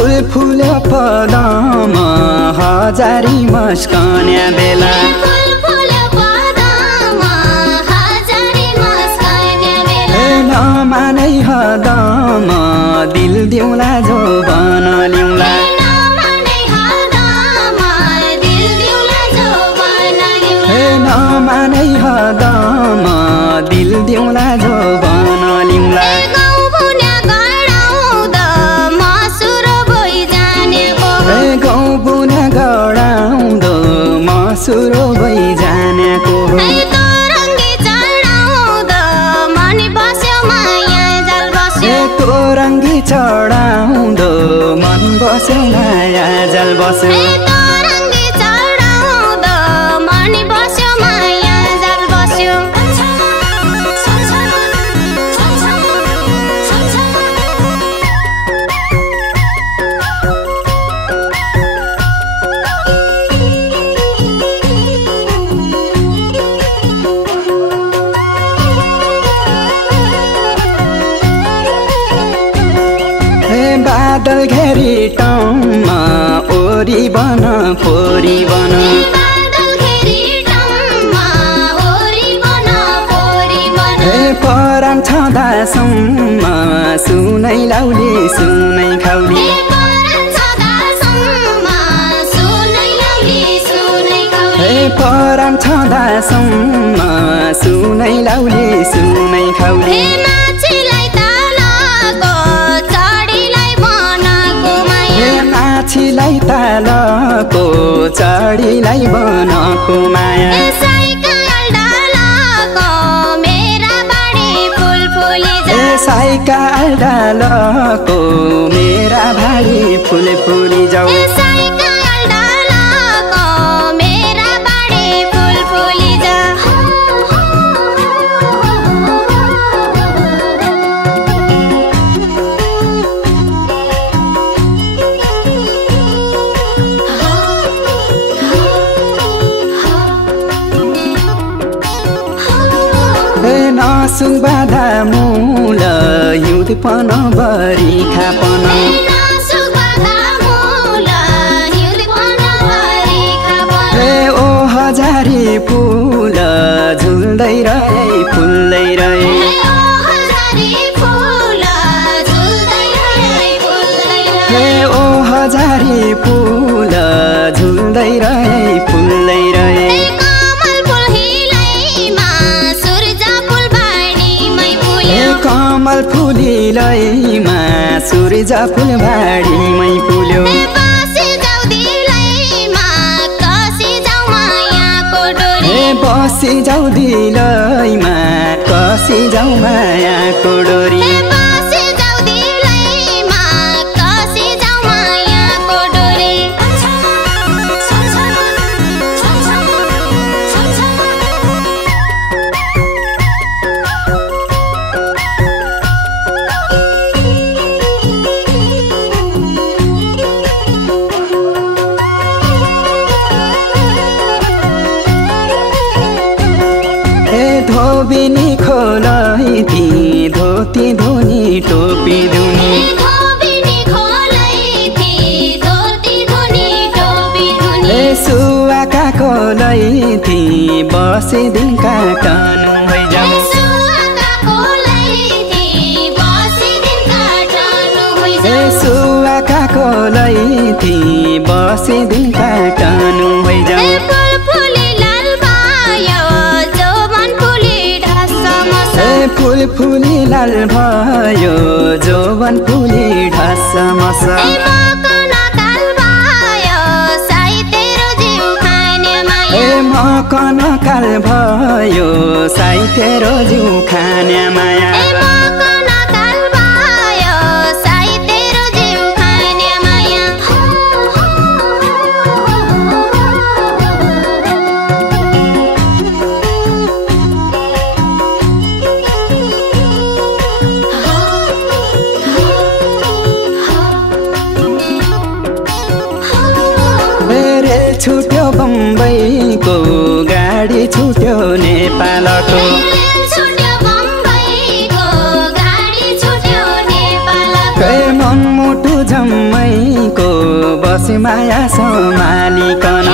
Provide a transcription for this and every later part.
फुल फुल पदम हजारी मस्कन्या बेला नमानै हदम दिल दिउँला जो बन लिउँला नमानै हदम दिल दिउँला जो बन लिउँला गाउँ बुना गडाउँदो मसुरो भइजानेको तोरङ्गी चढाउँदो मन बस्यो माया जल बस्यो बादल घेरी टाउमा ओरी बन फोरी बन परान छँदासम्म सुनै लाउली सुनै खाउली परान छँदासम्म सुनै लाउली सुनै खाउली माछीलाई तालको चढीलाई बनको माया साइकाल डालको मेरा भाडी फुल फुली जाऊ नासुङ बाधा मूल हिउँदपन बरिखापन ओ हजारी फुल झुल्दै रहे फुल्दै रहे ओ हजारी फुल झुल्दै रहे फुल्दै रहे कमल फुलिलैमा सूर्य फुलबारीमै फुल्यो बसी जाऊ दिलैमा कसी जाऊ मायाको डोरी धोबिनी खोलै थी धोती धुनी टोपी धुनी सुवाका खोलै थी बसे दिन काटनु भइजाऊ सुवाका खोलै थी बसे दिन काटनु भइजाऊ फुल फुली लाल भयो जोवन फुली ढासमस मकन काल भयो साई तेरो जिउ खाने माया छुट्यो बम्बईको गाडी छुट्यो नेपालको मनमुटु जम्मै बसी माया सम्हालिकन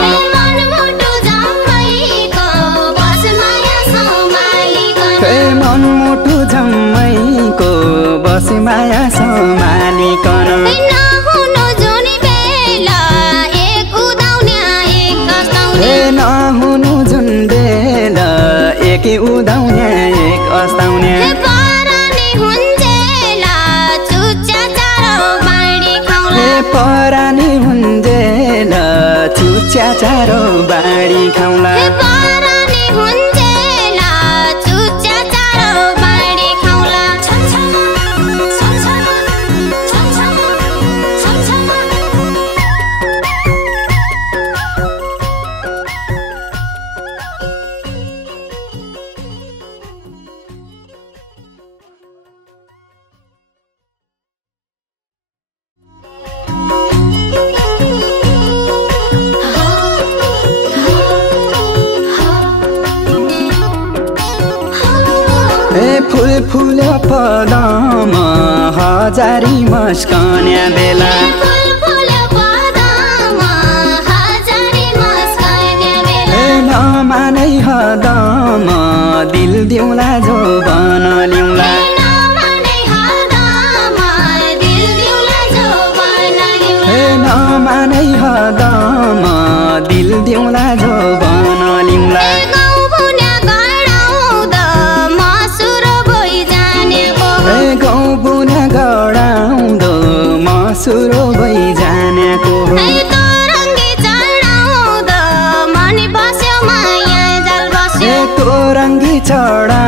मनमुटु जम्मैको बसी माया सम्हालिकन नहुनु जुन बेला एक उदाउने एक अस्ताउने नहुनु जुन बेला एक उदाउने एक अस्ताउने परानी हुन्जेला चुच्चा चारो बाँडी खाउला परानी हुन्जेला चुच्चा चारो बाँडी खाउला परानी हुन्जेला चुच्चा चारो बाँडी खाउला फुल फुल पदम हजारी मस्कन्या बेला नमानै हदम दिल दिउँला जो बन ल्याउला नमानै हदम दिल दिउँला जो बन ल्याउला गाउँ बुना गडाउँदो मसुरो भइजानेको तोरङ्गी चढाउँदो मनी बस्यो माया जाल बस्यो तोरङ्गी चढा